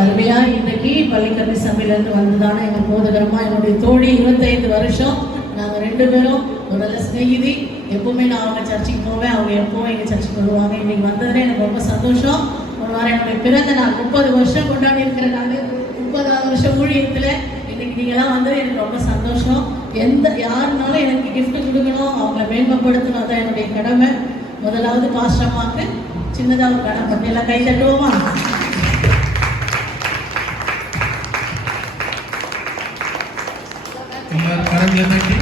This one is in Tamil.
அருமையாக இன்றைக்கு பள்ளிக்கல்வி சபையிலேருந்து வந்துதானே எங்கள் போதகரமாக என்னுடைய தோழி 25 வருஷம் நாங்கள் 2 பேரும் ஒரு நல்ல ஸ்நேகிதி. எப்பவுமே நான் அவங்க சர்ச்சுக்கு போவேன், அவங்க எப்பவும் எங்கள் சர்ச்சுக்கு வருவாங்க. இன்னைக்கு வந்ததுல எனக்கு ரொம்ப சந்தோஷம். ஒரு வாரம் என்னுடைய பிறந்த நான் 30 வருஷம் கொண்டாடி இருக்கிறேன். நான் 30வது வருஷம் ஊழியத்தில் இன்னைக்கு நீங்களாம் வந்தது எனக்கு ரொம்ப சந்தோஷம். யாருனாலும் எனக்கு கிஃப்ட் கொடுக்கணும், அவங்கள மேன்மைப்படுத்தணும், அதான் என்னுடைய கடமை. முதலாவது பாஸ்டம்மாக்கு சின்னதாக ஒரு கடமை, எல்லாம் கை தட்டுவோமா? கடமையை தட்டி